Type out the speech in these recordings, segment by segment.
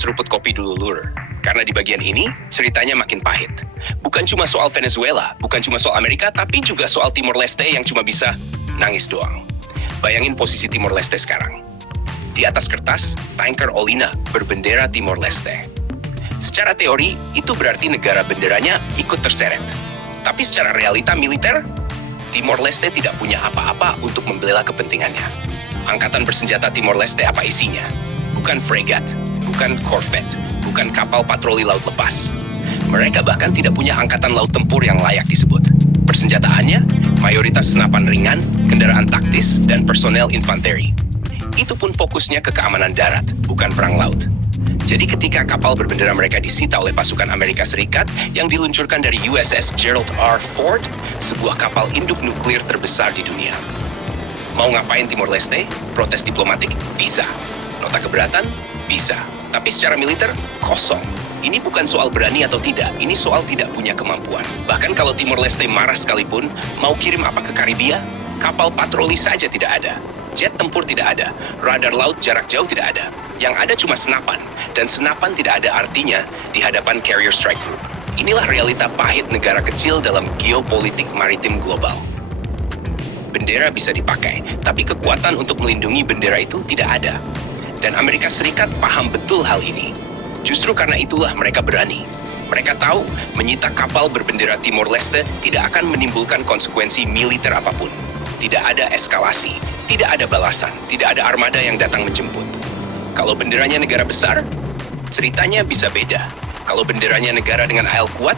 seruput kopi dulu Lur. Karena di bagian ini, ceritanya makin pahit. Bukan cuma soal Venezuela, bukan cuma soal Amerika, tapi juga soal Timor Leste yang cuma bisa nangis doang. Bayangin posisi Timor Leste sekarang. Di atas kertas, tanker Olina berbendera Timor Leste. Secara teori, itu berarti negara benderanya ikut terseret. Tapi secara realita militer, Timor Leste tidak punya apa-apa untuk membela kepentingannya. Angkatan bersenjata Timor Leste apa isinya? Bukan fregat, bukan korvet, bukan kapal patroli laut lepas. Mereka bahkan tidak punya angkatan laut tempur yang layak disebut. Persenjataannya, mayoritas senapan ringan, kendaraan taktis, dan personel infanteri. Itu pun fokusnya ke keamanan darat, bukan perang laut. Jadi ketika kapal berbendera mereka disita oleh pasukan Amerika Serikat yang diluncurkan dari USS Gerald R. Ford, sebuah kapal induk nuklir terbesar di dunia. Mau ngapain Timor Leste? Protes diplomatik? Bisa. Nota keberatan? Bisa. Tapi secara militer, kosong. Ini bukan soal berani atau tidak, ini soal tidak punya kemampuan. Bahkan kalau Timor Leste marah sekalipun, mau kirim apa ke Karibia? Kapal patroli saja tidak ada. Jet tempur tidak ada. Radar laut jarak jauh tidak ada. Yang ada cuma senapan. Dan senapan tidak ada artinya di hadapan Carrier Strike Group. Inilah realita pahit negara kecil dalam geopolitik maritim global. Bendera bisa dipakai, tapi kekuatan untuk melindungi bendera itu tidak ada. Dan Amerika Serikat paham betul hal ini. Justru karena itulah mereka berani. Mereka tahu menyita kapal berbendera Timor Leste tidak akan menimbulkan konsekuensi militer apapun. Tidak ada eskalasi, tidak ada balasan, tidak ada armada yang datang menjemput. Kalau benderanya negara besar, ceritanya bisa beda. Kalau benderanya negara dengan AL kuat,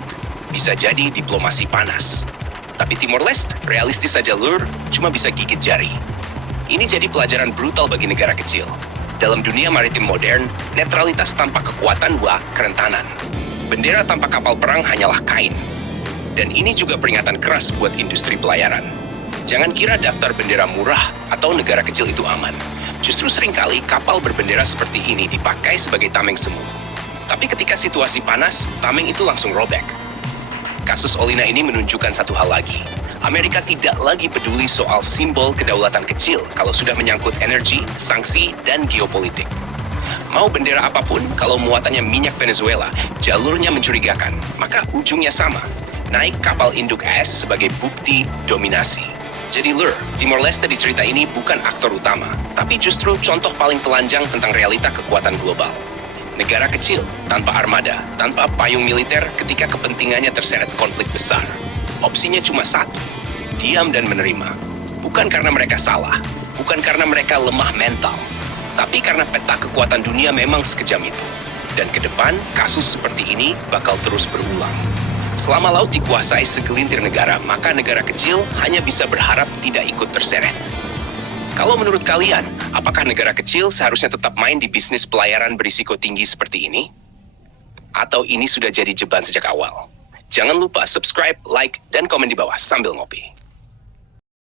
bisa jadi diplomasi panas. Tapi Timor Leste, realistis saja Lur, cuma bisa gigit jari. Ini jadi pelajaran brutal bagi negara kecil. Dalam dunia maritim modern, netralitas tanpa kekuatan kerentanan. Bendera tanpa kapal perang hanyalah kain. Dan ini juga peringatan keras buat industri pelayaran. Jangan kira daftar bendera murah atau negara kecil itu aman. Justru seringkali kapal berbendera seperti ini dipakai sebagai tameng semu. Tapi ketika situasi panas, tameng itu langsung robek. Kasus Olina ini menunjukkan satu hal lagi. Amerika tidak lagi peduli soal simbol kedaulatan kecil kalau sudah menyangkut energi, sanksi, dan geopolitik. Mau bendera apapun, kalau muatannya minyak Venezuela, jalurnya mencurigakan, maka ujungnya sama. Naik kapal induk AS sebagai bukti dominasi. Jadi Lur, Timor Leste di cerita ini bukan aktor utama, tapi justru contoh paling telanjang tentang realita kekuatan global. Negara kecil, tanpa armada, tanpa payung militer ketika kepentingannya terseret konflik besar. Opsinya cuma satu, diam dan menerima. Bukan karena mereka salah, bukan karena mereka lemah mental, tapi karena peta kekuatan dunia memang sekejam itu. Dan ke depan, kasus seperti ini bakal terus berulang. Selama laut dikuasai segelintir negara, maka negara kecil hanya bisa berharap tidak ikut terseret. Kalau menurut kalian, apakah negara kecil seharusnya tetap main di bisnis pelayaran berisiko tinggi seperti ini? Atau ini sudah jadi jebakan sejak awal? Jangan lupa subscribe, like, dan komen di bawah sambil ngopi.